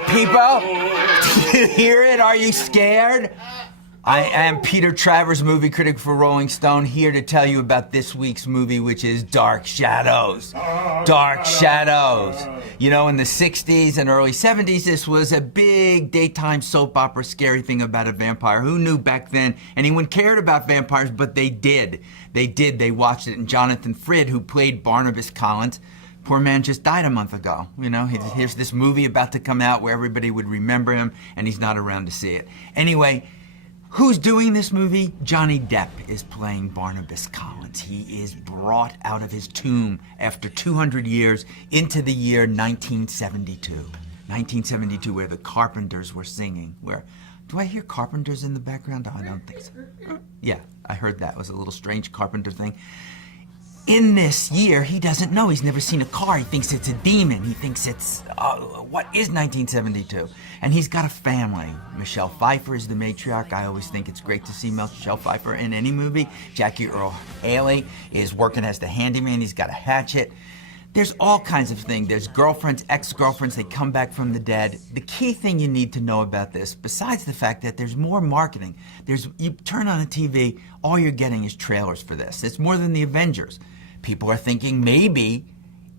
that, people? Do you hear it? Are you scared? I am Peter Travers, movie critic for Rolling Stone, here to tell you about this week's movie, which is Dark Shadows. Dark Shadows. You know, in the 60s and early 70s, this was a big daytime soap opera scary thing about a vampire. Who knew back then anyone cared about vampires? But they did. They did. They watched it. And Jonathan Frid, who played Barnabas Collins, poor man just died a month ago. You know, here's this movie about to come out where everybody would remember him, and he's not around to see it. Anyway, who's doing this movie? Johnny Depp is playing Barnabas Collins. He is brought out of his tomb after 200 years into the year 1972. 1972, where the Carpenters were singing. Do I hear Carpenters in the background? I don't think so. Yeah, I heard that. It was a little strange Carpenter thing. In this year, he doesn't know. He's never seen a car. He thinks it's a demon. He thinks it's, what is 1972? And he's got a family. Michelle Pfeiffer is the matriarch. I always think it's great to see Michelle Pfeiffer in any movie. Jackie Earle Haley is working as the handyman. He's got a hatchet. There's all kinds of things. There's girlfriends, ex-girlfriends, they come back from the dead. The key thing you need to know about this, besides the fact that there's more marketing, you turn on a TV, all you're getting is trailers for this. It's more than the Avengers. People are thinking maybe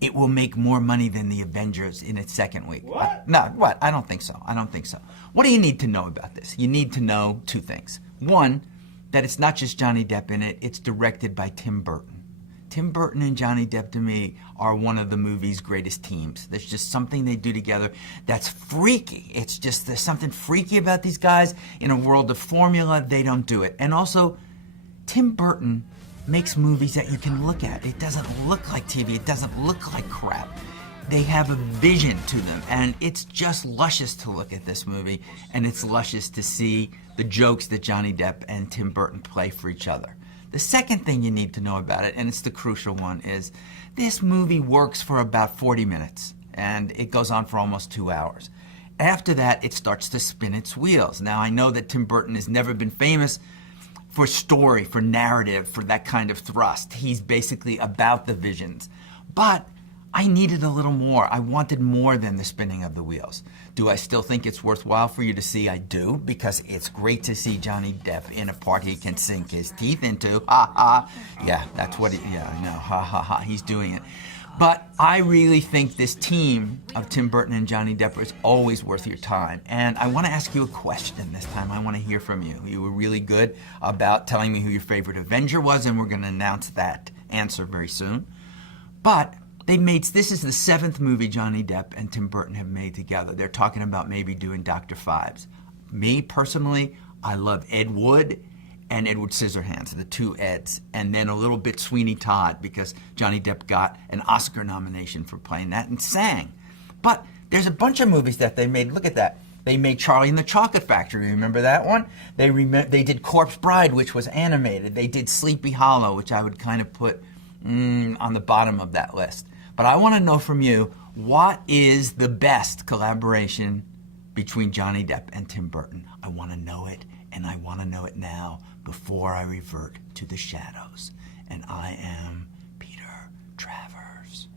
it will make more money than the Avengers in its second week. What? No, I don't think so. I don't think so. What do you need to know about this? You need to know two things. One, that it's not just Johnny Depp in it, it's directed by Tim Burton. Tim Burton and Johnny Depp, to me, are one of the movie's greatest teams. There's just something they do together that's freaky. It's just, there's something freaky about these guys. In a world of formula, they don't do it. And also, Tim Burton makes movies that you can look at. It doesn't look like TV. It doesn't look like crap. They have a vision to them, and it's just luscious to look at this movie, and it's luscious to see the jokes that Johnny Depp and Tim Burton play for each other. The second thing you need to know about it, and it's the crucial one, is this movie works for about 40 minutes, and it goes on for almost 2 hours. After that, it starts to spin its wheels. Now, I know that Tim Burton has never been famous for story, for narrative, for that kind of thrust. He's basically about the visions. But I needed a little more. I wanted more than the spinning of the wheels. Do I still think it's worthwhile for you to see? I do, because it's great to see Johnny Depp in a part he can sink his teeth into. Ha ha. Yeah, that's what I know. Ha ha ha. He's doing it. But I really think this team of Tim Burton and Johnny Depp is always worth your time. And I want to ask you a question this time. I want to hear from you. You were really good about telling me who your favorite Avenger was, and we're going to announce that answer very soon. But this is the 7th movie Johnny Depp and Tim Burton have made together. They're talking about maybe doing Dr. Phibes. Me, personally, I love Ed Wood and Edward Scissorhands, the two Eds, and then a little bit Sweeney Todd, because Johnny Depp got an Oscar nomination for playing that and sang. But there's a bunch of movies that they made. Look at that. They made Charlie and the Chocolate Factory. Remember that one? They did Corpse Bride, which was animated. They did Sleepy Hollow, which I would kind of put on the bottom of that list. But I want to know from you, what is the best collaboration between Johnny Depp and Tim Burton? I want to know it, and I want to know it now before I revert to the shadows. And I am Peter Travers.